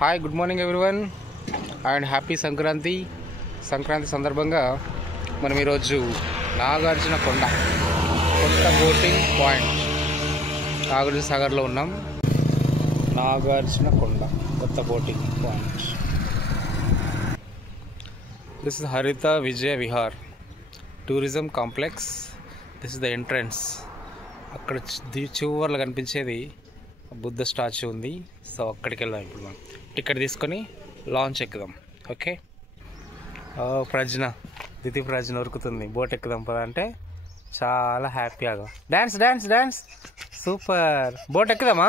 Hi good morning everyone and happy Sankranti. Sankranti సందర్భంగా మనం ఈరోజు నాగార్జున కొండ కొత్త బోటింగ్ పాయింట్ నాగార్జున సాగర్లో ఉన్నాం. నాగార్జున కొండ కొత్త boating point. This is Haritha Vijaya Vihar tourism complex. This is the entrance. అక్కడ చివర్లో కనిపించేది బుద్ధ స్టాచ్యూ ఉంది. సో అక్కడికి వెళ్దాం. ఇప్పుడు మనం టికెట్ తీసుకొని లాంచ్ ఎక్కుదాం. ఓకే, దితి ప్రజ్న ఉరుకుతుంది. బోట్ ఎక్కుదాం పదా అంటే చాలా హ్యాపీగా dance dance dance. Super. Boat ఎక్కుదామా?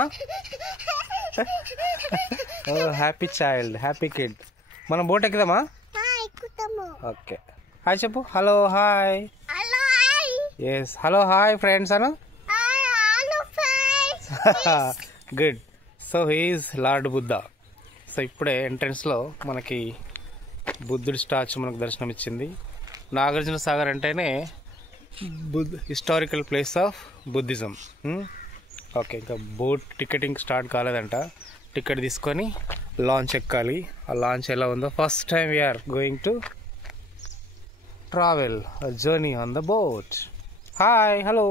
Happy child, happy kid. మనం బోట్ ఎక్కుదామా? ఓకే, హాయ్ చెప్పు. Hello hi. Yes, hello hi friends Anu. Good. So he's Lord Buddha. So ఇప్పుడే ఎంట్రన్స్లో మనకి బుద్ధుడి స్టాచ్యూ మనకు దర్శనం ఇచ్చింది. నాగార్జున సాగర్ అంటేనే historical place of Buddhism. Okay, ఇంకా బోట్ టికెటింగ్ స్టార్ట్ కాలేదంట. టికెట్ తీసుకొని లాంచ్ ఎక్కాలి. ఆ లాంచ్ ఎలా ఉందో first time we're going to travel journey on the boat. Hi hello.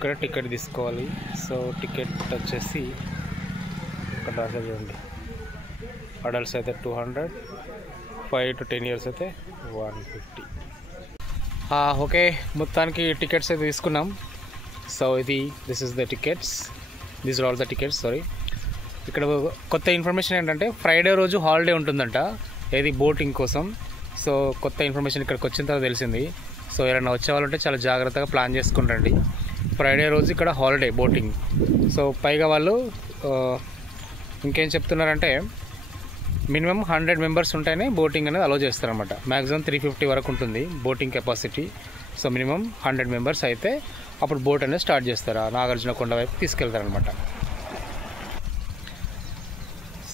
ఇక్కడ టికెట్ తీసుకోవాలి. సో టికెట్ వచ్చేసి ఇక్కడ రాసే చూడండి. అడల్ట్స్ అయితే 200, 5 to 10 years అయితే 150. ఓకే, మొత్తానికి టికెట్స్ అయితే తీసుకున్నాం. So this is the tickets. This are all the tickets. Sorry, ఇక్కడ కొత్త ఇన్ఫర్మేషన్ ఏంటంటే ఫ్రైడే రోజు హాలిడే ఉంటుందంట, ఏది బోటింగ్ కోసం. సో కొత్త ఇన్ఫర్మేషన్ ఇక్కడికి వచ్చిన తర్వాత తెలిసింది. సో ఎవరైనా వచ్చే వాళ్ళు ఉంటే చాలా జాగ్రత్తగా ప్లాన్ చేసుకుంటండి. ఫ్రైడే రోజు ఇక్కడ హాలిడే బోటింగ్. సో పైగా వాళ్ళు ఇంకేం చెప్తున్నారంటే మినిమం 100 మెంబర్స్ ఉంటేనే బోటింగ్ అనేది అలో చేస్తారనమాట. మ్యాక్సిమం 350 వరకు ఉంటుంది boating capacity. So minimum 100 members అయితే అప్పుడు బోట్ అనేది స్టార్ట్ చేస్తారు. నాగార్జున కొండ వైపు తీసుకెళ్తారనమాట.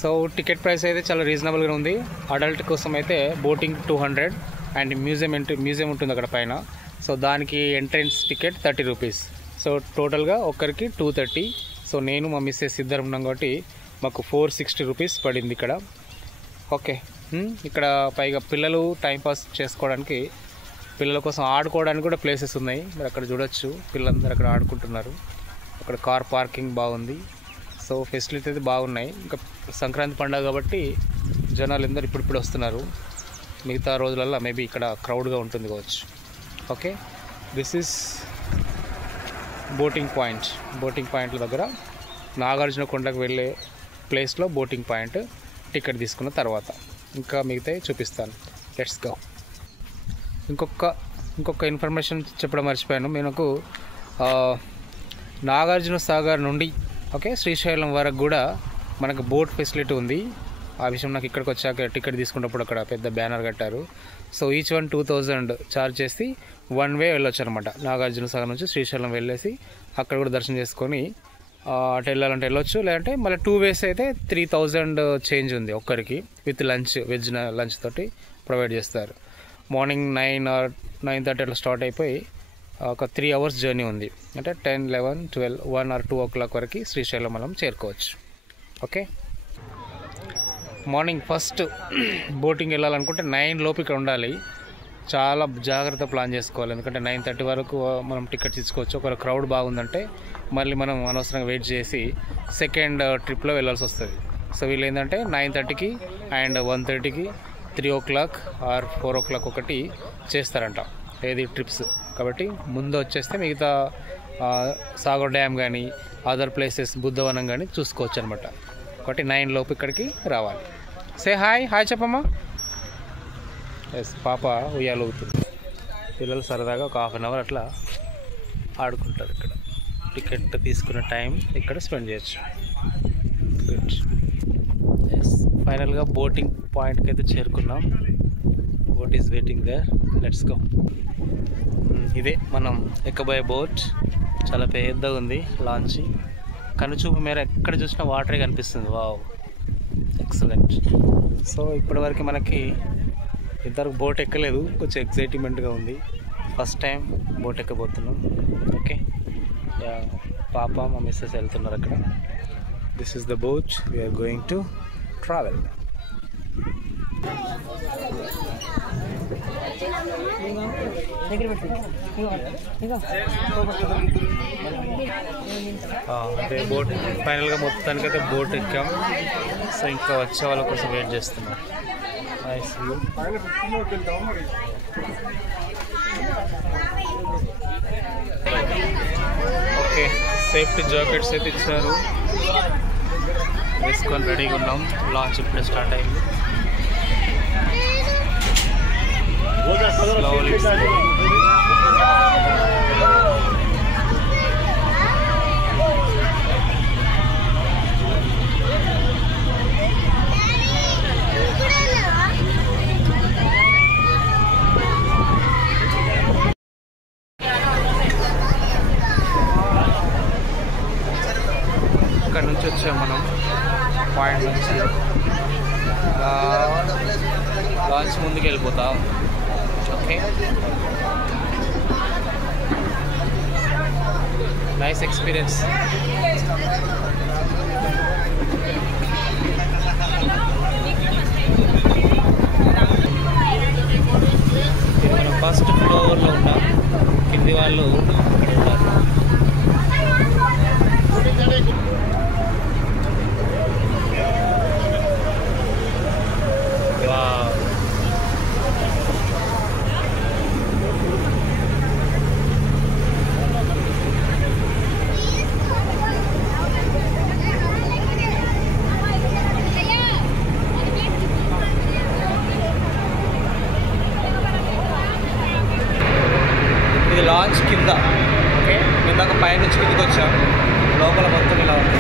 సో టికెట్ ప్రైస్ అయితే చాలా రీజనబుల్గా ఉంది. అడల్ట్ కోసం అయితే బోటింగ్ 200 అండ్ మ్యూజియం ఉంటుంది అక్కడ పైన. సో దానికి ఎంట్రన్స్ టికెట్ 30 రూపీస్. సో టోటల్గా ఒక్కరికి 230. సో నేను మా మిస్సెస్ ఇద్దరు ఉన్నాం కాబట్టి మాకు 460 రూపీస్ పడింది ఇక్కడ. ఓకే, ఇక్కడ పైగా పిల్లలు టైంపాస్ చేసుకోవడానికి, పిల్లల కోసం ఆడుకోవడానికి కూడా ప్లేసెస్ ఉన్నాయి. మీరు అక్కడ చూడొచ్చు, పిల్లలందరూ అక్కడ ఆడుకుంటున్నారు. అక్కడ కార్ పార్కింగ్ బాగుంది. సో ఫెసిలిటీ అయితే బాగున్నాయి. ఇంకా సంక్రాంతి పండుగ కాబట్టి జనాలు అందరూ ఇప్పుడు వస్తున్నారు. మిగతా రోజులలో మేబీ ఇక్కడ క్రౌడ్గా ఉంటుంది కావచ్చు. Okay, this is boating point. Boating పాయింట్ల దగ్గర నాగార్జున కొండకు వెళ్ళే ప్లేస్లో బోటింగ్ పాయింట్. టికెట్ తీసుకున్న తర్వాత ఇంకా మిగతా చూపిస్తాను. Let's go. ఇంకొక ఇన్ఫర్మేషన్ చెప్పడం మర్చిపోయాను. మనకు నాగార్జున సాగర్ నుండి శ్రీశైలం వరకు కూడా మనకు బోట్ ఫెసిలిటీ ఉంది. ఆ విషయం నాకు ఇక్కడికి వచ్చాక టికెట్ తీసుకున్నప్పుడు అక్కడ పెద్ద బ్యానర్ కట్టారు. సో ఈచ్ వన్ 2000 ఛార్జ్ చేసి వన్ వే వెళ్ళొచ్చు అనమాట. నాగార్జున సాగర్ నుంచి శ్రీశైలం వెళ్ళేసి అక్కడ కూడా దర్శనం చేసుకొని అటు వెళ్ళాలంటే వెళ్ళొచ్చు. లేదంటే మళ్ళీ 2 ways అయితే 3000 చేంజ్ ఉంది ఒక్కరికి, విత్ లంచ్, వెజ్ లంచ్ తోటి ప్రొవైడ్ చేస్తారు. మార్నింగ్ 9 or 9:30 అట్లా స్టార్ట్ అయిపోయి ఒక 3 hours జర్నీ ఉంది. అంటే 10, 11, 12, 1 or 2 o'clock వరకు శ్రీశైలం మనం చేరుకోవచ్చు. ఓకే, మార్నింగ్ ఫస్ట్ బోటింగ్ వెళ్ళాలనుకుంటే 9 లోపు ఇక్కడ ఉండాలి. చాలా జాగ్రత్త ప్లాన్ చేసుకోవాలి. ఎందుకంటే 9:30 వరకు మనం టికెట్ తీసుకోవచ్చు. ఒకవేళ క్రౌడ్ బాగుందంటే మళ్ళీ మనం అనవసరంగా వెయిట్ చేసి సెకండ్ ట్రిప్లో వెళ్ళాల్సి వస్తుంది. సో వీళ్ళు ఏంటంటే 9:30కి అండ్ 1:30కి 3 o'clock or 4 o'clock ఒకటి చేస్తారంట, ఏది ట్రిప్స్. కాబట్టి ముందు వచ్చేస్తే మిగతా సాగర్ డ్యామ్ కానీ అదర్ ప్లేసెస్ బుద్ధవనం కానీ చూసుకోవచ్చు అనమాట. కాబట్టి 9 లోపు ఇక్కడికి రావాలి. Say hi. హాయ్ చెప్పమ్మా. ఎస్, పాప ఉయ్యాలవుతుంది. పిల్లలు సరదాగా ఒక 1/2 hour అట్లా ఆడుకుంటారు ఇక్కడ. టికెట్ తీసుకున్న టైం ఇక్కడ స్పెండ్ చేయొచ్చు. గుడ్. ఎస్, ఫైనల్గా బోటింగ్ పాయింట్కి అయితే చేరుకున్నాం. Boat is waiting there. Let's go. ఇదే మనం ఎక్కబోయే బోట్. చాలా పెద్దగా ఉంది లాంచ్. కనుచూపు మేర ఎక్కడ చూసినా వాటరే కనిపిస్తుంది. Wow, excellent. సో ఇప్పటివరకు మనకి ఇద్దరు బోట్ ఎక్కలేదు. కొంచెం ఎక్సైట్మెంట్గా ఉంది. ఫస్ట్ టైం బోట్ ఎక్కబోతున్నాం. ఓకే, పాప మా మిస్సెస్ వెళ్తున్నారు అక్కడ. This is the boat we're going to travel. అదే బోట్ ఫైనల్గా మొత్తానికైతే బోట్ ఎక్కాం. సో ఇంకా వచ్చే వాళ్ళ కోసం వెయిట్ చేస్తున్నాం. ఓకే, సేఫ్టీ జాకెట్స్ అయితే ఇచ్చారు, వేసుకొని రెడీగా ఉన్నాం. లాంచ్ ఇప్పుడే స్టార్ట్ అయింది. Slowly. ఇక్కడ నుంచి వచ్చాం మనం పాయింట్ నుంచి. లాంచ్ ముందుకు వెళ్ళిపోతాం. Okay, nice experience. ఇది మనం ఫస్ట్ ఫ్లోర్లో ఉన్నాం, కింది వాళ్ళు అక్కడ ఉన్నారు. ఇది లాంచ్ కింద. ఓకే, ఇందాక పైన నుంచి కిందకి వచ్చాం. లోపల మొత్తం ఇలా ఉంది.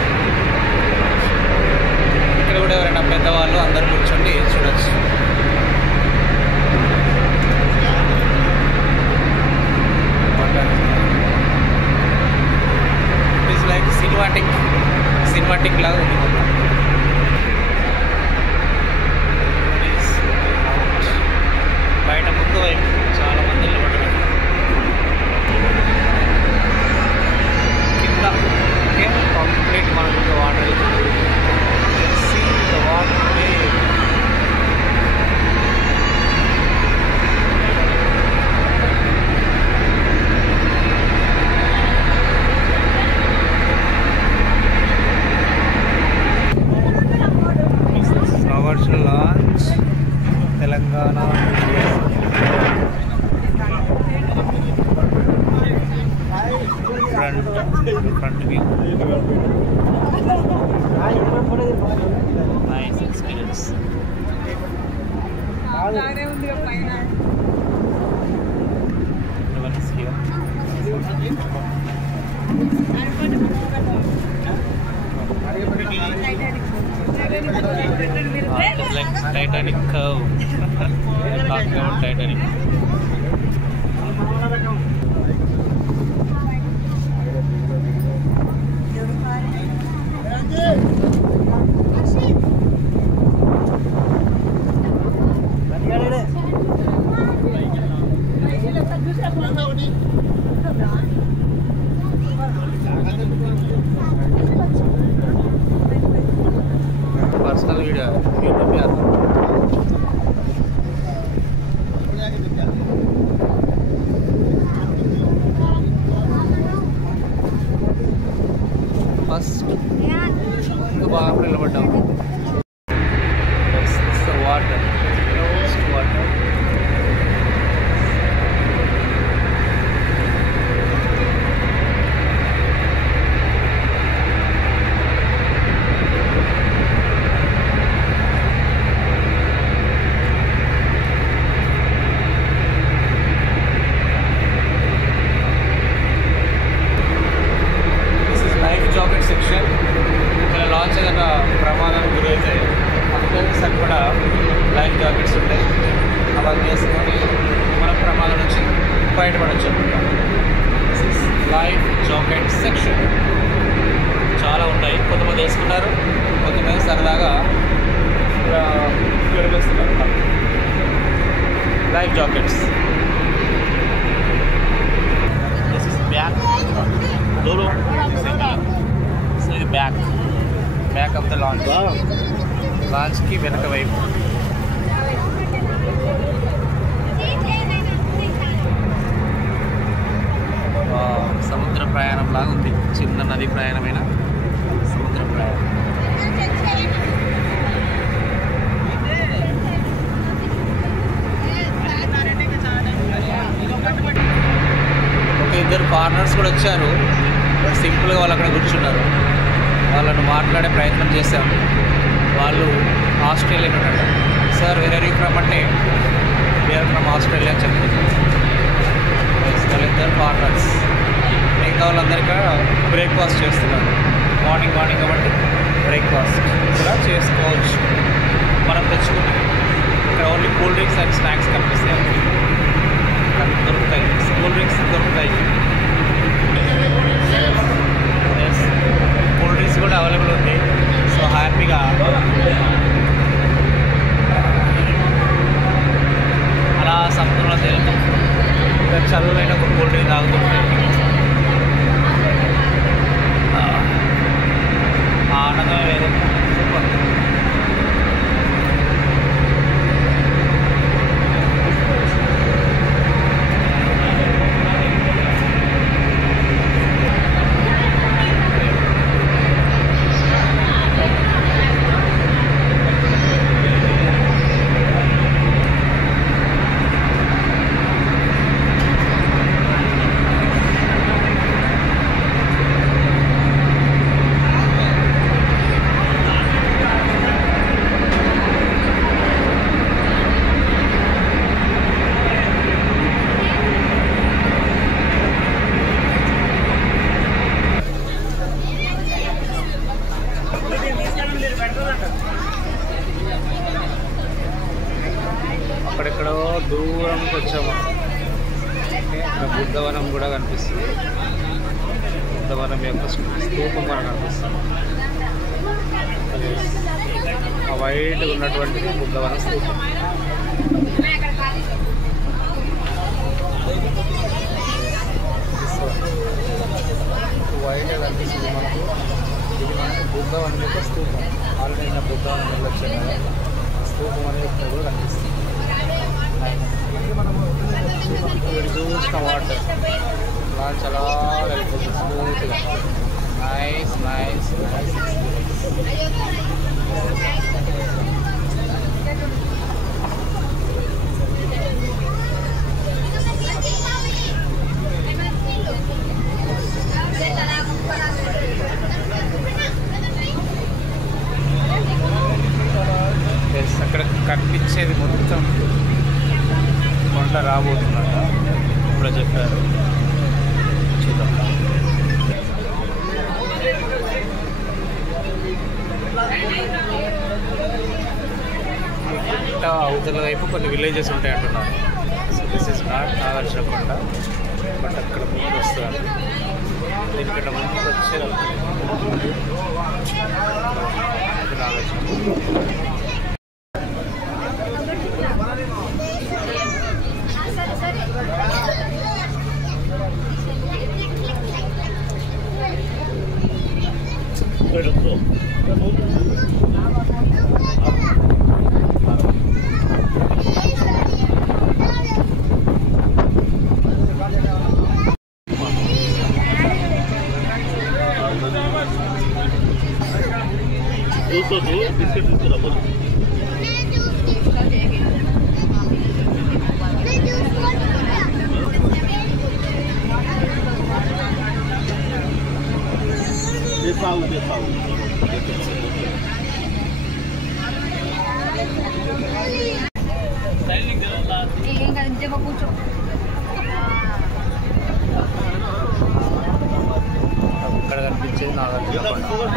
ఇక్కడ కూడా ఎవరైనా పెద్దవాళ్ళు అందరూ కూర్చోండి చూడొచ్చు. ఇట్స్ లైక్ సినిమాటిక్ లాగా ఉంది. బయట ముందు వైపు చాలా మంది నిలబడ్డారు. కింద ఓకే, కంప్లీట్ మనకు వాటర్ వెళ్తుంది. Launch Telangana front view. Nice experience. Everyone is here. Like Titanic curve. Talking about Titanic. Personal video YouTube पे आता है. फर्स्ट तो बाहर निलबड्डा वाटर वाटर. Jacket section. ఇక్కడ లాంచ్ ఏదైనా ప్రమాదానికి గురైతే అందరికీ సరిపడా లైఫ్ జాకెట్స్ ఉంటాయి. అవన్నీ వేసుకొని మనం ప్రమాదం నుంచి బయటపడవచ్చు అనమాట. లైఫ్ జాకెట్ సెక్షన్ చాలా ఉంటాయి. కొంతమంది వేసుకున్నారు, కొంతమంది సరదాగా వేస్తున్నారు life jackets. This is back. Back of the లాంచ్కి వెనక వైపు సముద్ర ప్రయాణం లాగా ఉంది. చిన్న నది ప్రయాణమైన సముద్ర ప్రయాణం. ఒక ఇద్దరు ఫారినర్స్ కూడా వచ్చారు. సింపుల్గా వాళ్ళు అక్కడ కూర్చున్నారు. వాళ్ళను మాట్లాడే ప్రయత్నం చేశాం. వాళ్ళు ఆస్ట్రేలియన్ అన్నమాట. Sir where are you from అంటే వేర్ ఫ్రమ్ ఆస్ట్రేలియా అని చెప్తున్నారు. వాళ్ళిద్దరు ఫారినర్స్. మిగతా వాళ్ళందరికీ బ్రేక్ఫాస్ట్ చేస్తున్నారు. మార్నింగ్ కాబట్టి బ్రేక్ఫాస్ట్ కూడా చేసుకోవచ్చు. మనం తెచ్చుకుంటాం. ఇక్కడ only cool drinks and snacks కనిపిస్తాయి. దొరుకుతాయి, కూల్ డ్రింక్స్ దొరుకుతాయి. కూల్ డ్రింక్స్ కూడా అవైలబుల్ ఉంది. సో హ్యాపీగా అలా సముద్రంలో తేలుతాం. ఇంకా చల్లైన ఒక కూల్ డ్రింక్ తాగుతుంటే ఆనందమే వేరు. సూపర్. అక్కడెక్కడో దూరంకి వచ్చాము. ఇక్కడ బుద్ధవనం కూడా కనిపిస్తుంది. బుద్ధవనం యొక్క స్తూపం కూడా కనిపిస్తుంది. ఆ వైట్గా ఉన్నటువంటిది బుద్ధవనం స్తూపం. వైట్గా కనిపిస్తుంది మనకు. ఇది మనకు బుద్ధవనం యొక్క స్తూపం. ఆల్రెడీ నా బుద్ధవనం వెళ్ళొచ్చాను కదా. స్తూపం అనేది ఇక్కడ కూడా కనిపిస్తుంది. చూసిన వాటర్ లాంచ్ అలా వెళ్తుంది స్మూత్గా. నైస్ నైస్ నైస్ అక్కడ కనిపించేది మొత్తం కొండ రాబోతుందట ఇప్పుడు చెప్పారు. చూద్దాం. కొండ అవతల వైపు కొన్ని విలేజెస్ ఉంటాయి అంటున్నారు. So this is not Nagarjunakonda, but అక్కడ ముందు వస్తారు. దీనికంటే ముందు వచ్చే నాగార్జున. అక్కడ కనిపించేది నాగార్జునకొండ.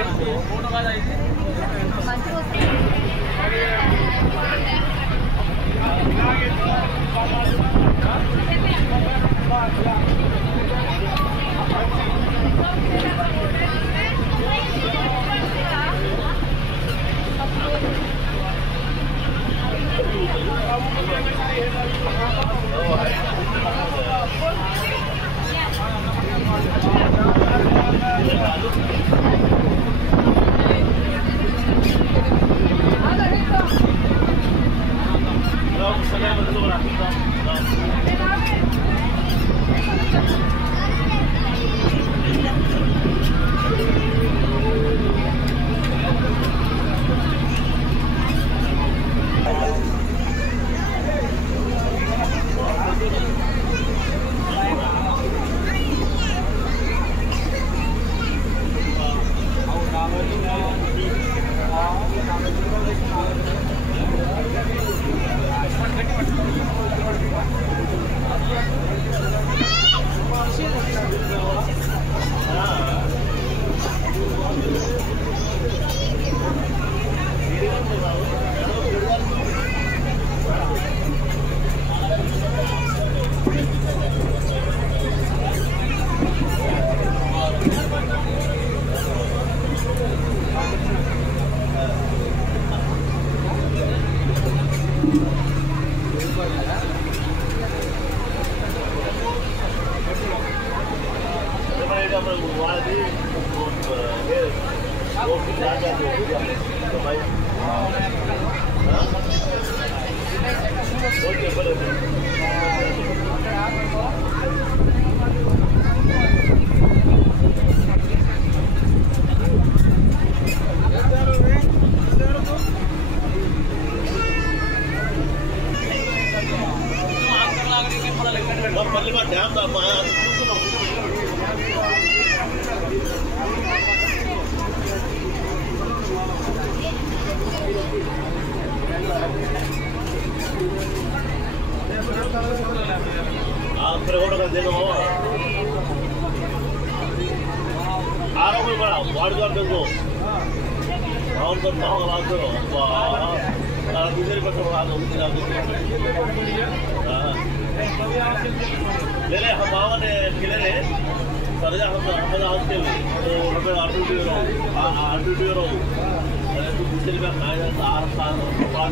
ले ले हम बाबा ने खिले ले सरजा हम हॉस्टल तो रुपए आर्टिट्यूड रो अरे तू दूसरे में खाया सार सार पान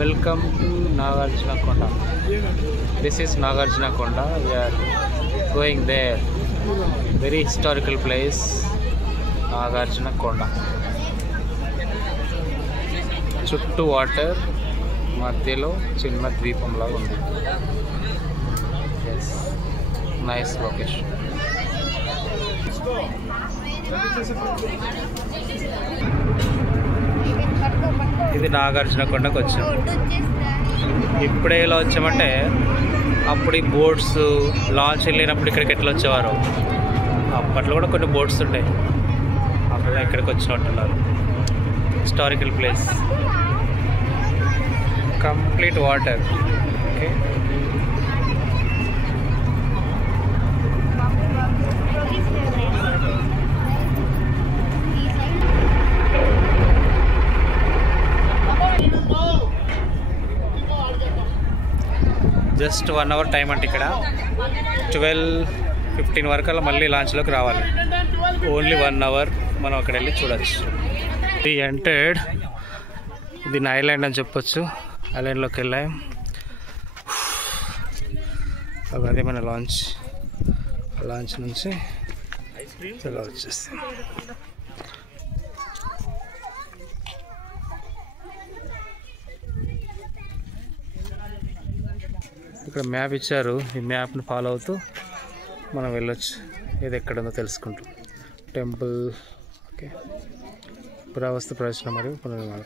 Welcome to Nagarjunakonda. This is Nagarjunakonda. We are going there. Very historical place. Nagarjuna కొండ చుట్టూ వాటర్, మధ్యలో చిన్న ద్వీపంలా ఉంది. Nice location. ఇది నాగార్జున కొండకు వచ్చాం. ఇప్పుడే ఇలా వచ్చామంటే అప్పుడు ఈ బోట్స్ లాంచ్ వెళ్ళినప్పుడు ఇక్కడికి ఎట్లా వచ్చేవారు, అప్పట్లో కూడా కొన్ని బోట్స్ ఉంటాయి, అప్పుడు ఇక్కడికి వచ్చినట్టున్నారు. Historical place, complete water. Okay, just 1 hour time అంటే ఇక్కడ 12:15 వరకు అలా మళ్ళీ లాంచ్లోకి రావాలి. ఓన్లీ 1 అవర్ మనం అక్కడ వెళ్ళి చూడవచ్చు. ఇది ఎంటర్డ్, ఇది ఐలాండ్ అని చెప్పొచ్చు. ఐలాండ్లోకి వెళ్ళాం. అదే మన లాంచ్ నుంచి ఇలా వచ్చేస్తాం. ఇక్కడ మ్యాప్ ఇచ్చారు, ఈ మ్యాప్ని ఫాలో అవుతూ మనం వెళ్ళొచ్చు. ఇది ఎక్కడుందో తెలుసుకుంటాం. టెంపుల్. ఓకే, పురావస్తు ప్రదర్శన మరియు పునర్నిర్మాణం.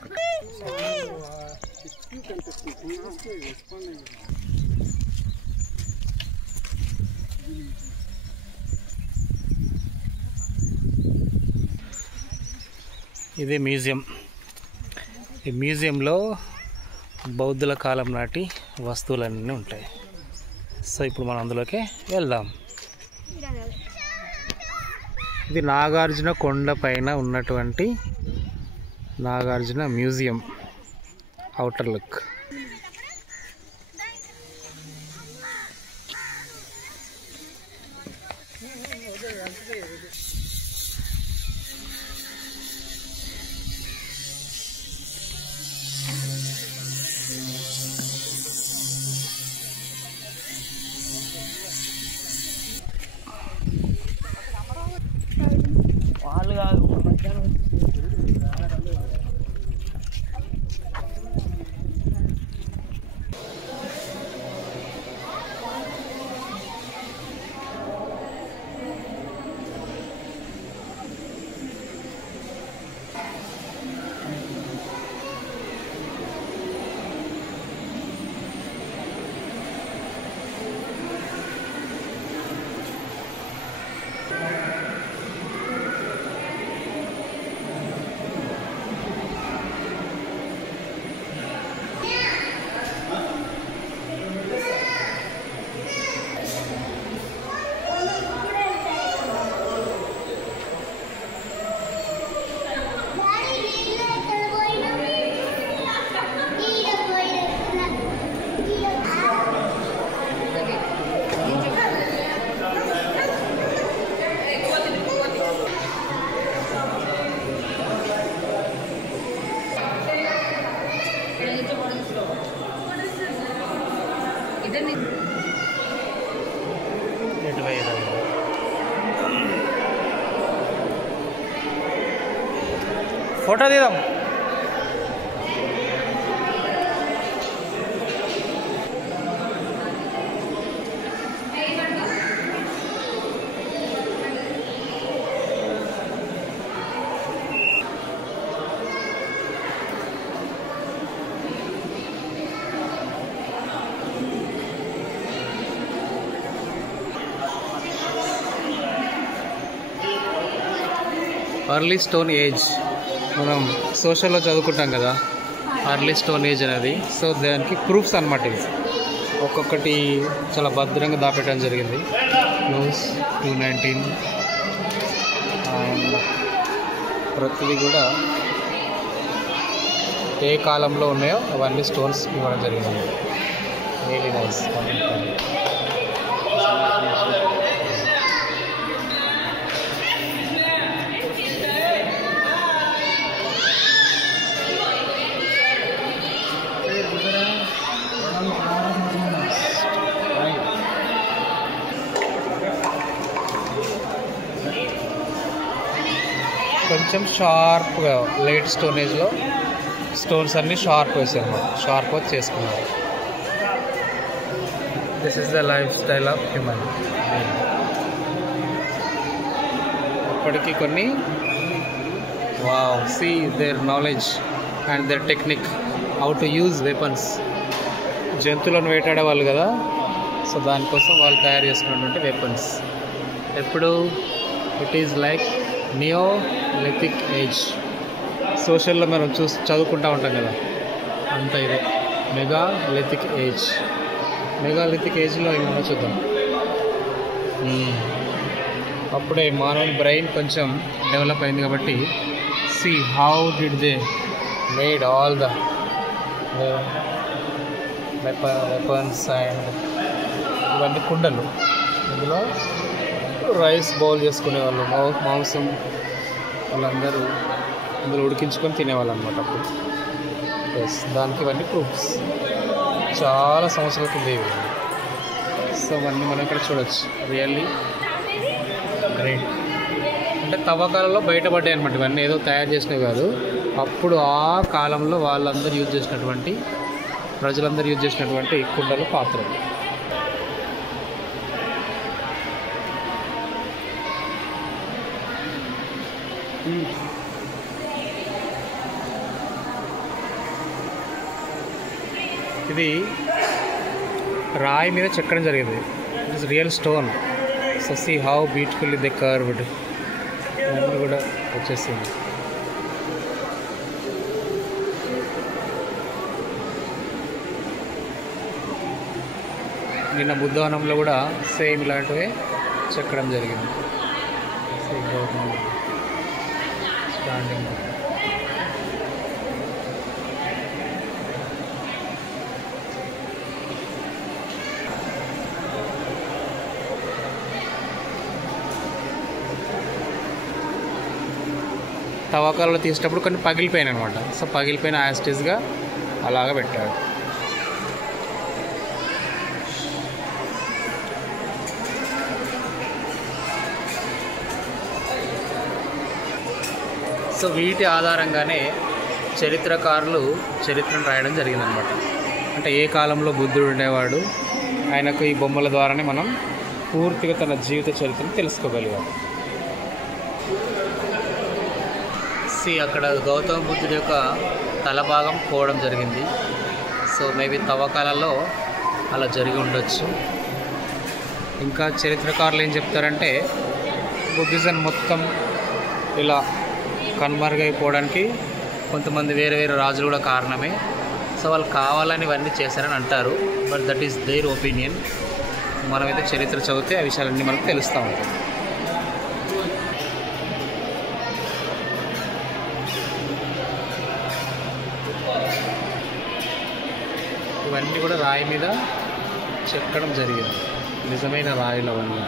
ఇది మ్యూజియం. ఈ మ్యూజియంలో బౌద్ధుల కాలం నాటి వస్తువులన్నీ ఉంటాయి. సో ఇప్పుడు మనం అందులోకి వెళ్దాం. ఇది నాగార్జున కొండ పైన ఉన్నటువంటి నాగార్జున మ్యూజియం అవుటర్ లుక్. వాళ్ళు కాదు, ఫోటో తీద్దాం. అర్లీ స్టోన్ ఏజ్ మనం సోషల్లో చదువుకుంటాం కదా, అర్లీ స్టోన్ ఏజ్ అనేది. సో దానికి ప్రూఫ్స్ అన్నమాట ఇవి. ఒక్కొక్కటి చాలా భద్రంగా దాపెట్టడం జరిగింది. క్లోజ్ 219 అండ్ ప్రతిదీ కూడా ఏ కాలంలో ఉన్నాయో అవన్నీ స్టోన్స్ ఇవ్వడం జరిగింది. Really nice. కొంచెం షార్ప్గా లైట్ స్టోనేజ్లో స్టోన్స్ అన్నీ షార్ప్ వేసారు అన్నమాట. షార్ప్ వర్క్ చేసుకున్నారు. This is the life style of human. అప్పటికి కొన్ని wow, see their knowledge and their technique how to use weapons. జంతువులను వేటాడే వాళ్ళు కదా, సో దానికోసం వాళ్ళు తయారు చేసుకున్నటువంటి వెపన్స్. ఎప్పుడు it is like neolithic age. సోషల్లో మనం చదువుకుంటూ ఉంటాం కదా, అంత ఇది మెగాలిథిక్ ఏజ్. మెగాలిథిక్ ఏజ్లో ఏమన్నా చూద్దాం. అప్పుడే మానవుని బ్రెయిన్ కొంచెం డెవలప్ అయింది కాబట్టి see how did they made all the weapons and ఇవన్నీ కుండలు. ఇందులో రైస్ బౌల్ చేసుకునేవాళ్ళు, మాంసం వాళ్ళందరూ ఇందులో ఉడికించుకొని తినేవాళ్ళు అనమాట అప్పుడు. ఎస్, దానికి ఇవన్నీ ప్రూఫ్స్. చాలా సంవత్సరాల కింద ఇవి. సో అవన్నీ మనం ఇక్కడ చూడొచ్చు. Really great. అంటే తవ్వకాలలో బయటపడ్డాయి అనమాట ఇవన్నీ, ఏదో తయారు చేసినవి కాదు. అప్పుడు ఆ కాలంలో వాళ్ళందరూ యూజ్ చేసినటువంటి, ప్రజలందరూ యూజ్ చేసినటువంటి కుండలు, పాత్రలు. ఇది రాయి మీద చెక్కడం జరిగింది. It is real stone. So see how beautifully they curved. ఇవన్నీ కూడా వచ్చేసింది. నిన్న బుద్ధవనంలో కూడా సేమ్ ఇలాంటివే చెక్కడం జరిగింది. స్టాండింగ్ తవ్వకాలలో తీసేటప్పుడు కొన్ని పగిలిపోయాయి అనమాట. సో పగిలిపోయిన యాస్టేజ్గా అలాగ పెట్టాడు. సో వీటి ఆధారంగానే చరిత్రకారులు చరిత్రను రాయడం జరిగిందనమాట. అంటే ఏ కాలంలో బుద్ధుడు ఉండేవాడు, ఆయనకు ఈ బొమ్మల ద్వారానే మనం పూర్తిగా తన జీవిత చరిత్రను తెలుసుకోగలిగాం. అక్కడ గౌతమ బుద్ధుడి యొక్క తల భాగం పోవడం జరిగింది. సో మేబీ తవ్వకాలలో అలా జరిగి ఉండొచ్చు. ఇంకా చరిత్రకారులు ఏం చెప్తారంటే బుద్ధిజం మొత్తం ఇలా కనుమరుగైపోవడానికి కొంతమంది వేరే వేరే రాజులు కూడా కారణమే. సో వాళ్ళు కావాలని ఇవన్నీ చేశారని అంటారు. But that is their opinion. మనమైతే చరిత్ర చదివితే ఆ విషయాలన్నీ మనకు తెలుస్తూ ఉంటాయి. ఇవన్నీ కూడా రాయి మీద చెక్కడం జరిగింది. నిజమైన రాయిలు అవన్నీ.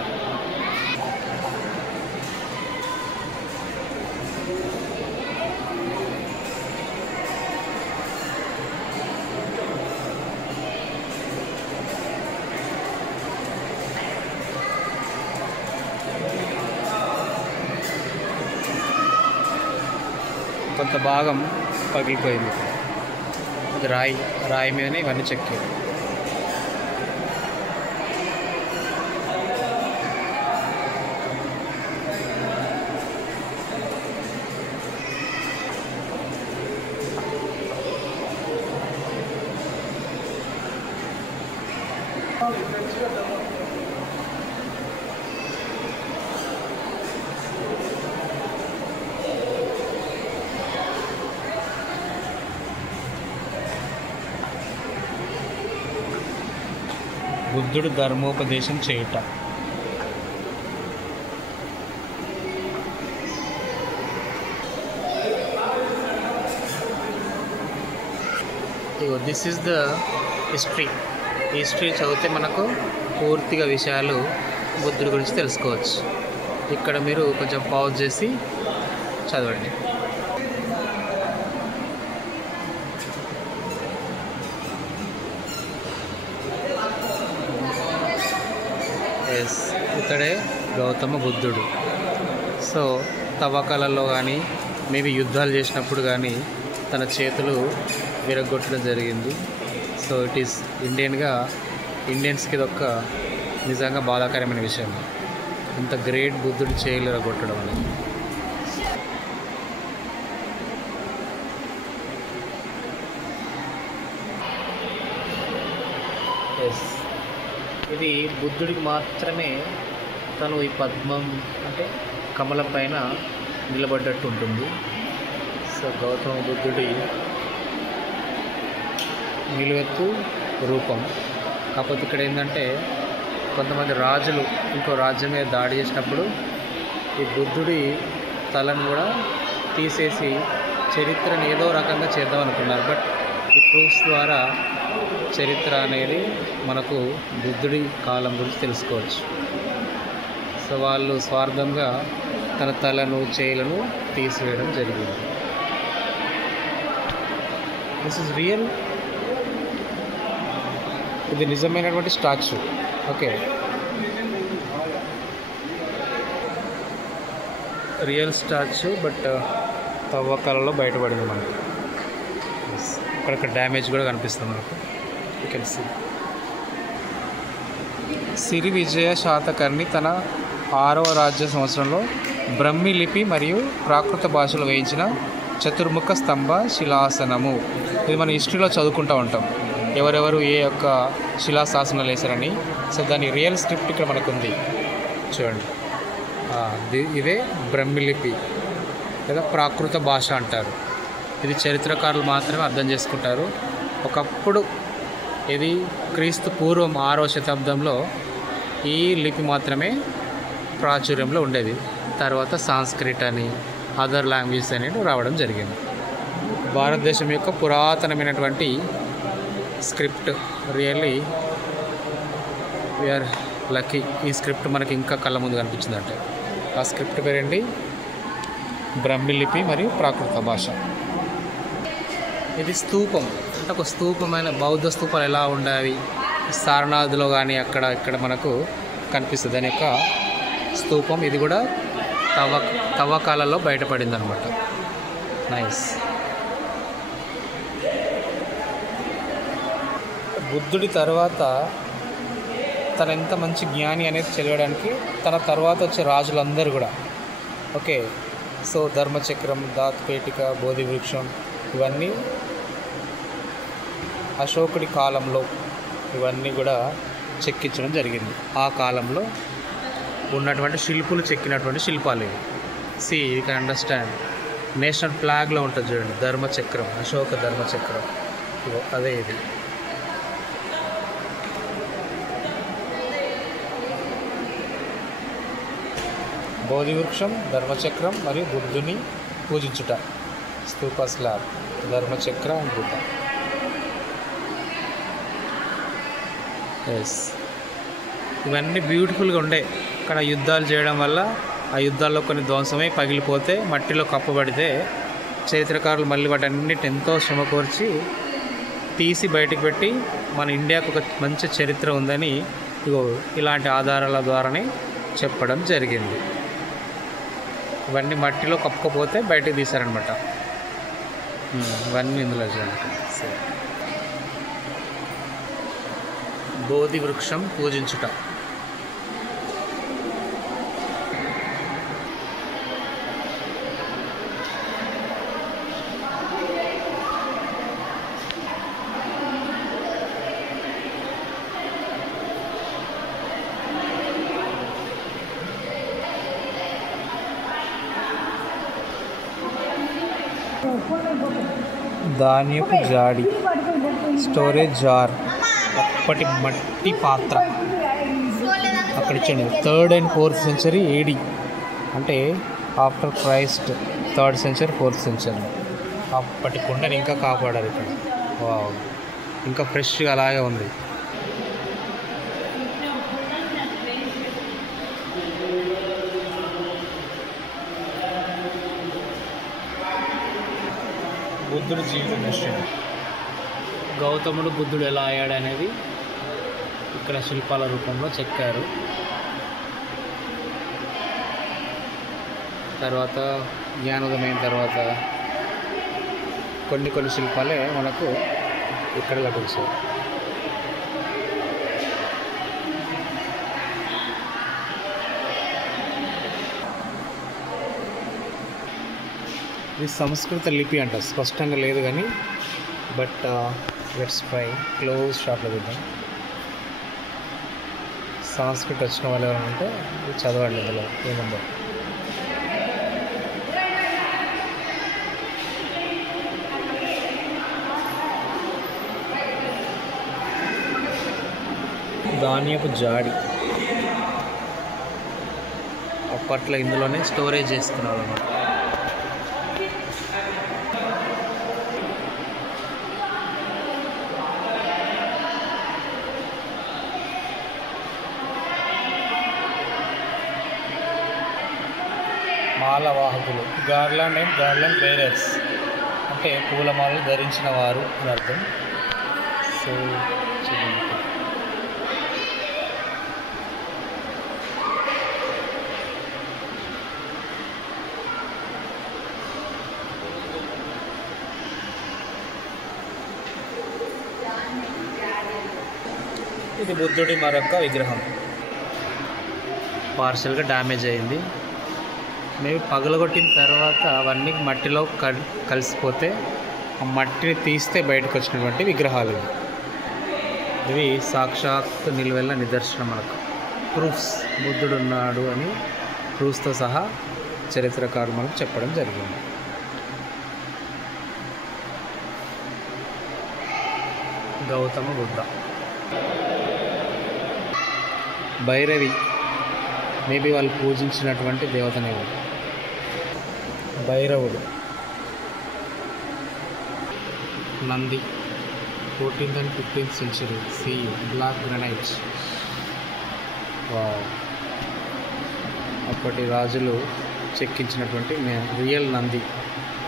కొంత భాగం పగిలిపోయింది. ఇది రాయి మీదనే ఇవన్నీ చెక్కారు. బుద్ధుడు ధర్మోపదేశం చేయుట. దిస్ ఈజ్ ద హిస్టరీ చదివితే మనకు పూర్తిగా విషయాలు బుద్ధుడి గురించి తెలుసుకోవచ్చు. ఇక్కడ మీరు కొంచెం పాజ్ చేసి చదవండి. ఇతడే గౌతమ బుద్ధుడు. సో తవ్వకాలలో కానీ మేబీ యుద్ధాలు చేసినప్పుడు కానీ తన చేతులు విరగొట్టడం జరిగింది. సో ఇట్ ఈస్ ఇండియన్స్కి ఇది ఒక నిజంగా బాధాకరమైన విషయం. ఇంత గ్రేట్ బుద్ధుడి చేతులు విరగొట్టడం అనేది. ఎస్, ఇది బుద్ధుడికి మాత్రమే తను ఈ పద్మం అంటే కమలం పైన నిలబడ్డట్టు ఉంటుంది. సో గౌతమ బుద్ధుడి నిలువెత్తు రూపం. కాకపోతే ఇక్కడ ఏంటంటే కొంతమంది రాజులు ఇంకో రాజ్యం మీద దాడి చేసినప్పుడు ఈ బుద్ధుడి తలను కూడా తీసేసి చరిత్రను ఏదో రకంగా చేద్దాం అనుకున్నారు. బట్ ఈ ప్రూఫ్స్ ద్వారా చరిత్ర అనేది మనకు బుద్ధుడి కాలం గురించి తెలుసుకోవచ్చు. సో వాళ్ళు స్వార్థంగా తన తలను చేతులను తీసివేయడం జరిగింది. This is real. ఇది నిజమైనటువంటి statue. Okay, real statue, but తవ్వకాలలో బయటపడింది మనకు. అక్కడక్కడ డ్యామేజ్ కూడా కనిపిస్తుంది మనకు. You can see. Siri Vijaya Satakarni తన 6వ రాజ్య సంవత్సరంలో బ్రహ్మి లిపి మరియు ప్రాకృత భాషలో వేయించిన చతుర్ముఖ స్తంభ శిలాసనము. ఇది మన హిస్టరీలో చదువుకుంటూ ఉంటాం, ఎవరెవరు ఏ యొక్క శిలాశాసనాలు వేశారని. సో దాని రియల్ స్క్రిప్ట్ ఇక్కడ మనకు ఉంది చూడండి. ఇదే బ్రహ్మిలిపి లేదా ప్రాకృత భాష అంటారు. ఇది చరిత్రకారులు మాత్రమే అర్థం చేసుకుంటారు. ఒకప్పుడు ఇది క్రీస్తు పూర్వం 6వ శతాబ్దంలో ఈ లిపి మాత్రమే ప్రాచుర్యంలో ఉండేది. తర్వాత సాంస్క్రిట్ అని అదర్ లాంగ్వేజెస్ అనేవి రావడం జరిగింది. భారతదేశం యొక్క పురాతనమైనటువంటి స్క్రిప్ట్. Really we're lucky. ఈ స్క్రిప్ట్ మనకి ఇంకా కళ్ళ ముందు కనిపించిందంటే. ఆ స్క్రిప్ట్ పేరేంటి? బ్రహ్మిలిపి మరియు ప్రాకృత భాష. ఇది స్తూపం. అంటే ఒక స్తూపమైన బౌద్ధ స్తూపాలు ఎలా ఉండాలి సారనాథ్లో కానీ అక్కడ ఇక్కడ మనకు కనిపిస్తుంది. దాని యొక్క స్తూపం. ఇది కూడా తవ్వకాలలో బయటపడింది అనమాట. నైస్. బుద్ధుడి తర్వాత తను ఎంత మంచి జ్ఞాని అనేది తెలియడానికి తన తర్వాత వచ్చే రాజులందరూ కూడా ఓకే. సో ధర్మచక్రం, దాత్పేటిక, బోధి వృక్షం ఇవన్నీ అశోకుడి కాలంలో ఇవన్నీ కూడా చెక్కించడం జరిగింది. ఆ కాలంలో ఉన్నటువంటి శిల్పులు చెక్కినటువంటి శిల్పాలు ఇవి. See you can understand. National ఫ్లాగ్లో ఉంటుంది చూడండి, ధర్మచక్రం, అశోక ధర్మచక్రం. అదే ఇది. బోధి వృక్షం, ధర్మచక్రం మరియు బుద్ధుని పూజించుట. Stupa slab, Dharmachakra and Buddha. Yes, ఇవన్నీ బ్యూటిఫుల్గా ఉండే. ఇక్కడ యుద్ధాలు చేయడం వల్ల ఆ యుద్ధాల్లో కొన్ని ధ్వంసమై పగిలిపోతే మట్టిలో కప్పబడితే చరిత్రకారులు మళ్ళీ వాటన్నిటిని ఎంతో శ్రమ కోర్చి తీసి బయటకు పెట్టి మన ఇండియాకు ఒక మంచి చరిత్ర ఉందని ఇలాంటి ఆధారాల ద్వారానే చెప్పడం జరిగింది. ఇవన్నీ మట్టిలో కప్పుకపోతే బయటకు తీశారనమాట. ఇవన్నీ ఇందులో చూడండి. బోధి వృక్షం పూజించుట. ధాన్యపు జాడి, స్టోరేజ్ జార్, అప్పటి మట్టి పాత్ర. అక్కడ ఇచ్చండి 3rd and 4th century AD, అంటే after Christ 3rd century 4th century. అప్పటి కుండని ఇంకా కాపాడారు ఇక్కడ. వావ్, ఇంకా ఫ్రెష్గా అలాగే ఉంది. బుద్ధుడి జీవిత దృశ్యం. గౌతముడు బుద్ధుడు ఎలా అయ్యాడు అనేది ఇక్కడ శిల్పాల రూపంలో చెక్కారు. తర్వాత జ్ఞానోదయం తర్వాత కొన్ని శిల్పాలే మనకు ఇక్కడ లభించాయి. ఇది సంస్కృత లిపి అంట, స్పష్టంగా లేదు కానీ బట్ లెట్స్ ట్రై క్లోజ్ షాప్లో చూద్దాం. సంస్కృత వచ్చిన వాళ్ళు ఎవరైనా ఉంటే చదవండి ఇందులో ఏముందో. ధాన్యపు జాడి అప్పట్లో ఇందులోనే స్టోరేజ్ చేసుకున్నారు అన్నమాట. మాలవాహకులు, గార్లాండ్ అండ్ గార్లాండ్ బేరర్స్ అంటే పూలమాలలు ధరించిన వారు అని అర్థం. సో ఇది బుద్ధుడి మరొక విగ్రహం. పార్షల్గా డ్యామేజ్ అయింది. మేబీ పగలగొట్టిన తర్వాత అవన్నీ మట్టిలో కలిసిపోతే ఆ మట్టిని తీస్తే బయటకు వచ్చినటువంటి విగ్రహాలు ఇవి. సాక్షాత్ నిలువెల్ల నిదర్శనం మనకు. ప్రూఫ్స్, బుద్ధుడు ఉన్నాడు అని ప్రూఫ్స్తో సహా చరిత్రకారులు మనకు చెప్పడం జరిగింది. గౌతమ బుద్ధ. భైరవి మేబీ వాళ్ళు పూజించినటువంటి దేవతనేమో. భైరవుడు. Nandi 14th and 15th century CE black granite. అప్పటి రాజులు చెక్కించినటువంటి రియల్ నంది,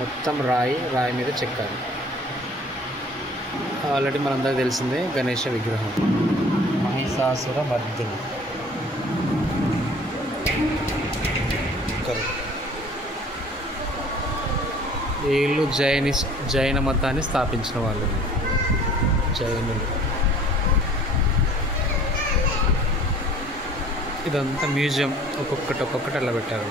మొత్తం రాయి మీద చెక్కారు. ఆల్రెడీ మనందరికీ తెలిసిందే గణేష విగ్రహం. మహిషాసుర మర్దిని. వీళ్ళు జైన మతాన్ని స్థాపించిన వాళ్ళు, జైనులు. ఇదంతా మ్యూజియం, ఒక్కొక్కటి అలా పెట్టారు.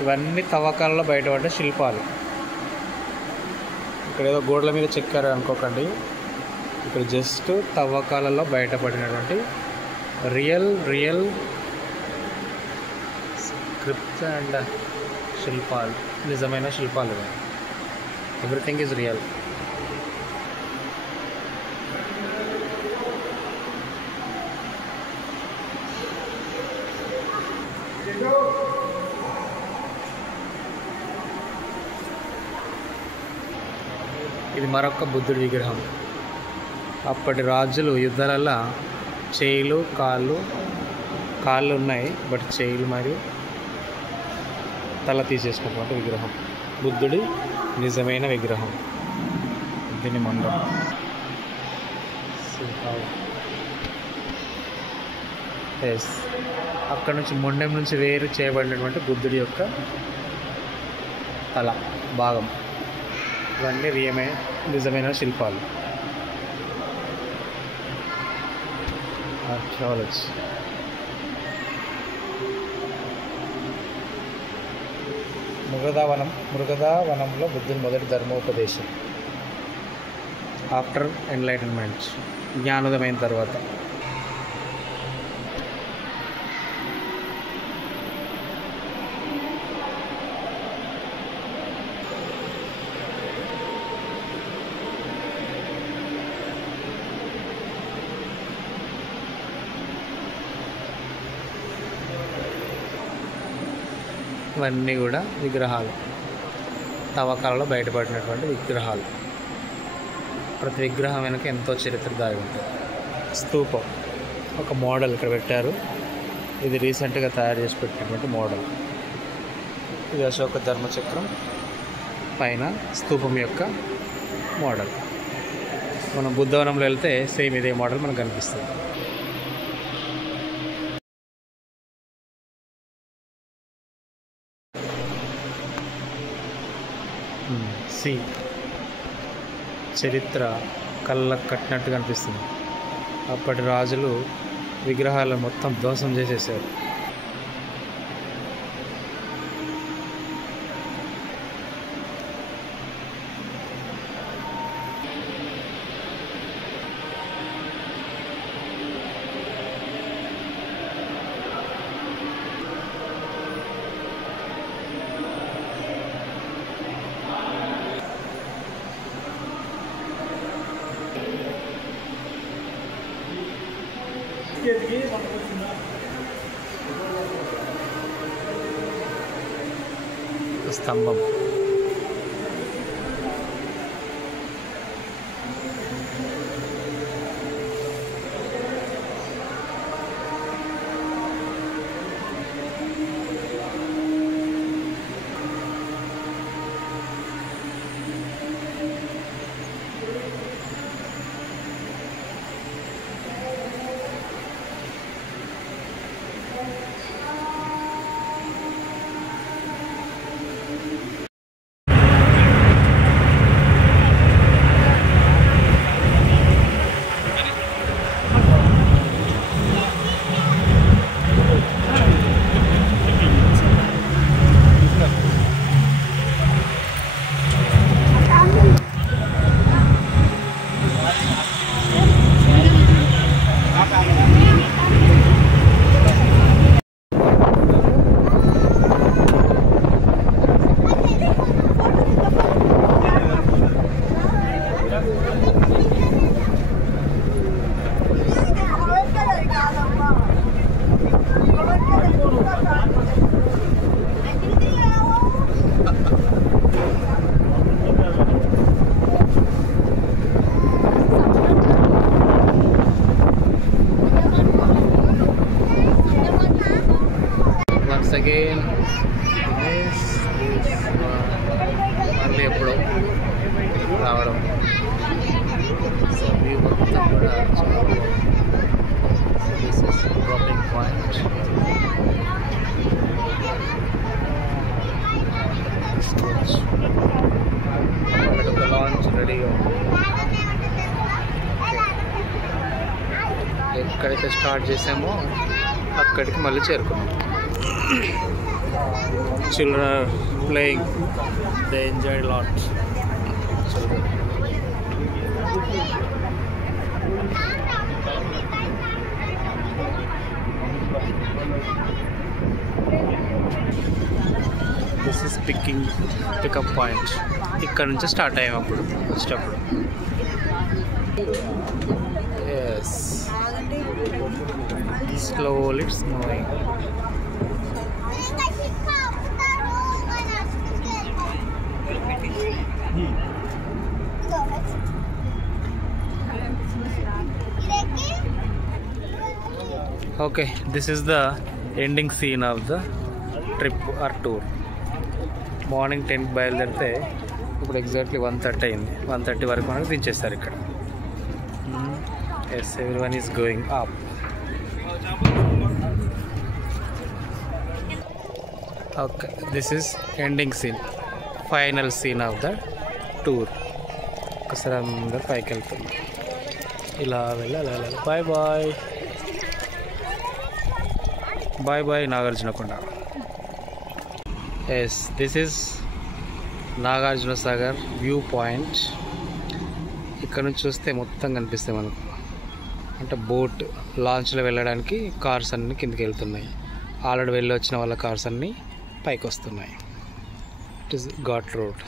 ఇవన్నీ తవ్వకాలలో బయటపడ్డ శిల్పాలు. ఇక్కడ ఏదో గోడల మీద చెక్కారు అనుకోకండి, ఇక్కడ జస్ట్ తవ్వకాలలో బయటపడినటువంటి రియల్ స్క్రిప్ట్స్ అండ్ శిల్పాలు, నిజమైన శిల్పాలు. Everything is real. ఇది మరొక బుద్ధుడి విగ్రహం. అప్పటి రాజులు యుద్ధాలలో చేయిలు కాళ్ళు ఉన్నాయి, బట్ చేయిలు మరియు తల తీసేసుకున్నటువంటి విగ్రహం. బుద్ధుడి నిజమైన విగ్రహం. దీని మండపం. ఎస్, అక్కడ నుంచి మొండెం నుంచి వేరు చేయబడినటువంటి బుద్ధుడి యొక్క తల భాగం. ఇవన్నీ నిజమైన శిల్పాలు. ఆర్కియాలజీ. మృగదావనంలో బుద్ధుని మొదటి ధర్మోపదేశం. ఆఫ్టర్ ఎన్లైటన్మెంట్, జ్ఞానోదయం తర్వాత. ఇవన్నీ కూడా విగ్రహాలు, తవ్వకాలలో బయటపడినటువంటి విగ్రహాలు. ప్రతి విగ్రహం వెనుక ఎంతో చరిత్ర దాగి ఉంటుంది. స్తూపం ఒక మోడల్ ఇక్కడ పెట్టారు. ఇది రీసెంట్గా తయారు చేసి పెట్టినటువంటి మోడల్. ఇది అశోక ధర్మచక్రం పైన స్తూపం యొక్క మోడల్. మనం బుద్ధవనంలో వెళ్తే సేమ్ ఇదే మోడల్ మనకు కనిపిస్తుంది. సి చరిత్ర కళ్ళకు కట్టినట్టు కనిపిస్తుంది. అప్పటి రాజులు విగ్రహాలను మొత్తం ధ్వంసం చేసేసారు. స్తంభం again. మళ్ళీ ఎప్పుడో రావడం. సో వ్యూ మొత్తం కూడా చాలా బాగుంది. This is dropping point. అక్కడ ఒక లాంచ్ రెడీగా ఉంది. ఎక్కడైతే స్టార్ట్ చేసామో అక్కడికి మళ్ళీ చేరుకున్నాం. Children are playing. They enjoy a lot. Children. This is pickup point. ఇక్కడ నుంచి స్టార్ట్ అయ్యాం అప్పుడు వచ్చేటప్పుడు. Yes. Slowly it's moving. Okay, this is the ending scene of the trip or tour. Morning 10కి బయలుదేరితే ఇప్పుడు ఎగ్జాక్ట్లీ 1:30 అయింది. 1:30 వరకు మనకు దించేస్తారు ఇక్కడ. Yes, everyone is going up. Okay, this is ending scene, final scene of the tour. ఒకసారి అందరు పైకి వెళ్తుంది. ఇలా వెళ్ళాలి. Bye bye. Bye bye Nagarjunakonda. Yes, this is Nagarjuna Sagar view point. ఇక్కడ నుంచి చూస్తే మొత్తం కనిపిస్తాయి మనకు. అంటే బోట్ లాంచ్లో వెళ్ళడానికి కార్స్ అన్నీ కిందకి వెళ్తున్నాయి. ఆల్రెడీ వెళ్ళి వచ్చిన వాళ్ళ కార్స్ అన్నీ పైకి వస్తున్నాయి. It is ghat road.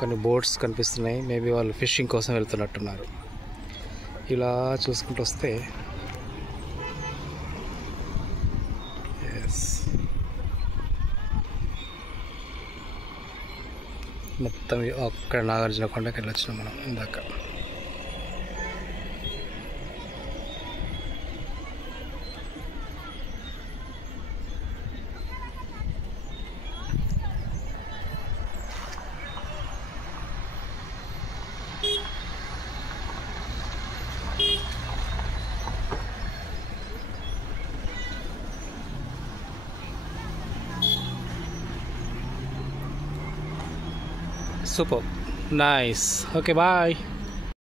కొన్ని బోట్స్ కనిపిస్తున్నాయి. మేబీ వాళ్ళు ఫిషింగ్ కోసం వెళ్తున్నట్టున్నారు. ఇలా చూసుకుంటూ వస్తే మొత్తం అక్కడ నాగార్జున కొండకి వెళ్ళొచ్చినాం మనం ఇందాక. Super nice. Okay, bye.